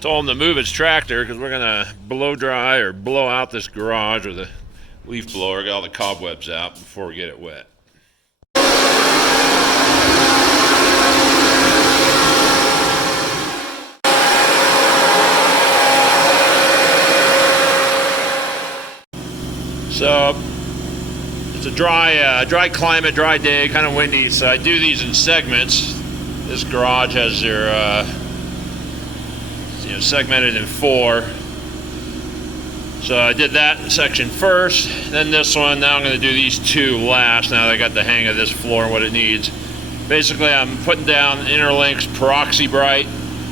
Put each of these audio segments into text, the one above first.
Told him to move his tractor because we're gonna blow dry or blow out this garage with a leaf blower, get all the cobwebs out before we get it wet. So it's a dry climate, dry day, kind of windy. So I do these in segments. This garage has their segmented in 4. So I did that section first, then this one. Now I'm going to do these 2 last. Now that I got the hang of this floor and what it needs. Basically, I'm putting down Interlink's Peroxy Bright,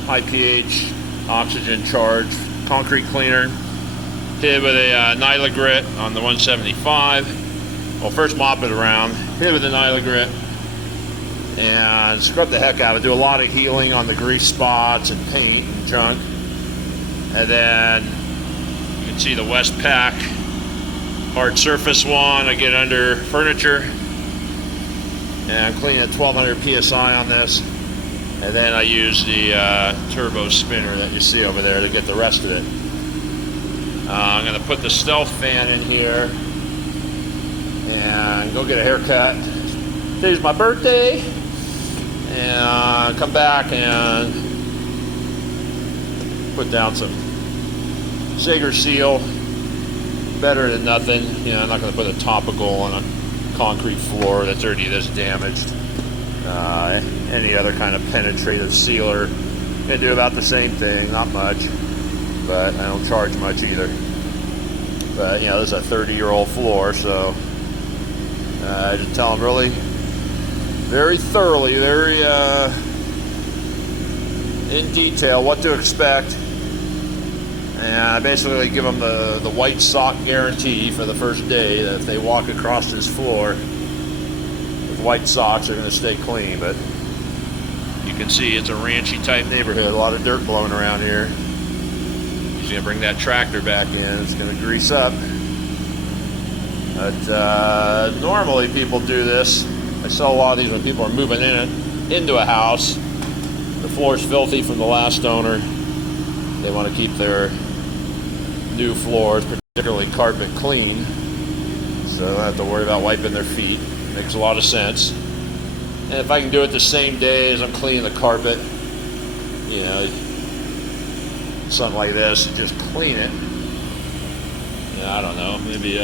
high pH, oxygen charge, concrete cleaner. Hit it with a Nyla grit on the 175. Well, first mop it around, hit it with a Nyla grit, and scrub the heck out of it. Do a lot of healing on the grease spots and paint and junk. And then you can see the West Pack hard surface one. I get under furniture, and I'm cleaning at 1200 psi on this. And then I use the turbo spinner that you see over there to get the rest of it. I'm going to put the stealth fan in here and go get a haircut. Today's my birthday, and come back and put down some Sager Seal. Better than nothing. I'm not going to put a topical on a concrete floor that's already this damaged. Any other kind of penetrative sealer can do about the same thing, not much. But I don't charge much either. But this is a 30-year-old floor, so I just tell them really very thoroughly, very in detail what to expect. And I basically give them the white sock guarantee for the first day that if they walk across this floor with white socks, they're going to stay clean. But you can see it's a ranchy type neighborhood, a lot of dirt blowing around here. He's going to bring that tractor back in. It's going to grease up. But normally people do this. I sell a lot of these when people are moving into a house. The floor's filthy from the last owner. They want to keep their new floors, particularly carpet, clean. So they don't have to worry about wiping their feet. Makes a lot of sense. And if I can do it the same day as I'm cleaning the carpet, something like this, just clean it. I don't know, maybe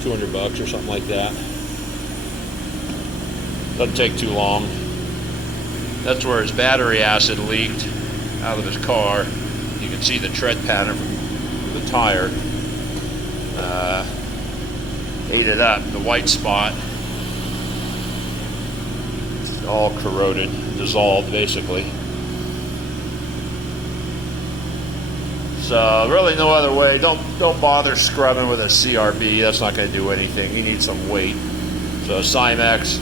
$200 or something like that. Doesn't take too long. That's where his battery acid leaked out of his car. You can see the tread pattern from the tire. Ate it up. The white spot, it's all corroded, dissolved basically. So really no other way. Don't bother scrubbing with a CRB. That's not going to do anything. You need some weight. So Cymex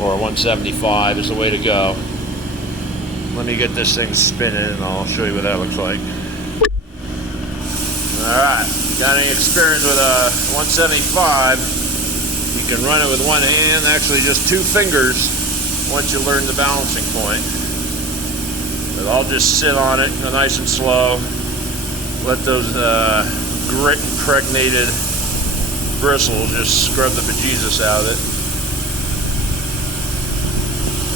or a 175 is the way to go. Let me get this thing spinning and I'll show you what that looks like. Alright, got any experience with a 175? You can run it with one hand, actually just 2 fingers once you learn the balancing point. But I'll just sit on it, go nice and slow. Let those grit impregnated bristles just scrub the bejesus out of it.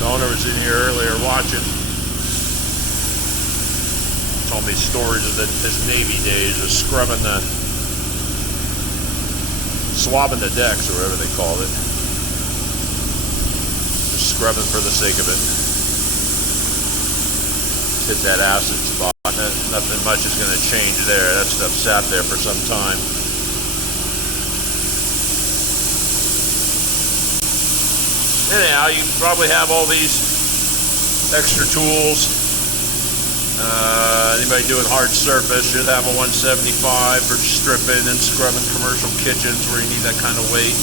The owner was in here earlier watching. Told me stories of his Navy days of swabbing the decks, or whatever they called it. Just scrubbing for the sake of it. Hit that acid spot. Nothing much is going to change there. That stuff sat there for some time. Anyhow, you probably have all these extra tools. Anybody doing hard surface should have a 175 for stripping and scrubbing commercial kitchens where you need that kind of weight.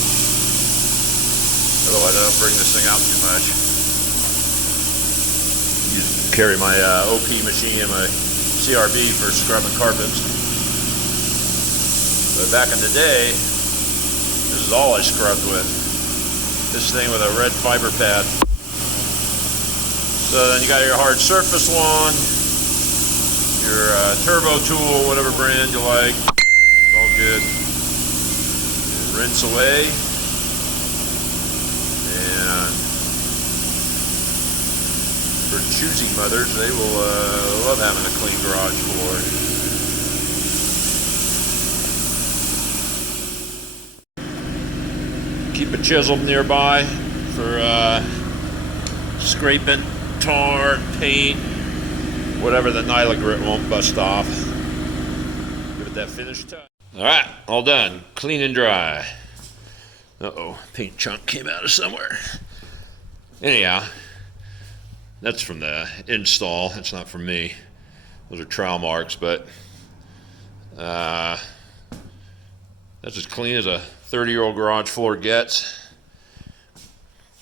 Otherwise, I don't bring this thing out too much. Carry my OP machine and my CRB for scrubbing carpets. But back in the day, this is all I scrubbed with. This thing with a red fiber pad. So then you got your hard surface one, your turbo tool, whatever brand you like. It's all good. And rinse away. And for choosy mothers, they will love having a clean garage floor. Keep a chisel nearby for scraping, tar, paint, whatever the nyla grit won't bust off. Give it that finished touch. All right, all done. Clean and dry. Uh-oh, paint chunk came out of somewhere. Anyhow, that's from the install. That's not from me. Those are trowel marks, but that's as clean as a 30-year-old garage floor gets.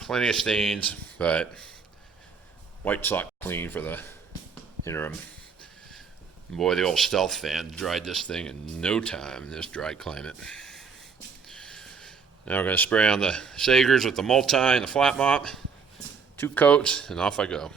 Plenty of stains, but white sock clean for the interim. Boy, the old Stealth fan dried this thing in no time in this dry climate. Now we're going to spray on the Sagers with the multi and the flat mop. 2 coats, and off I go.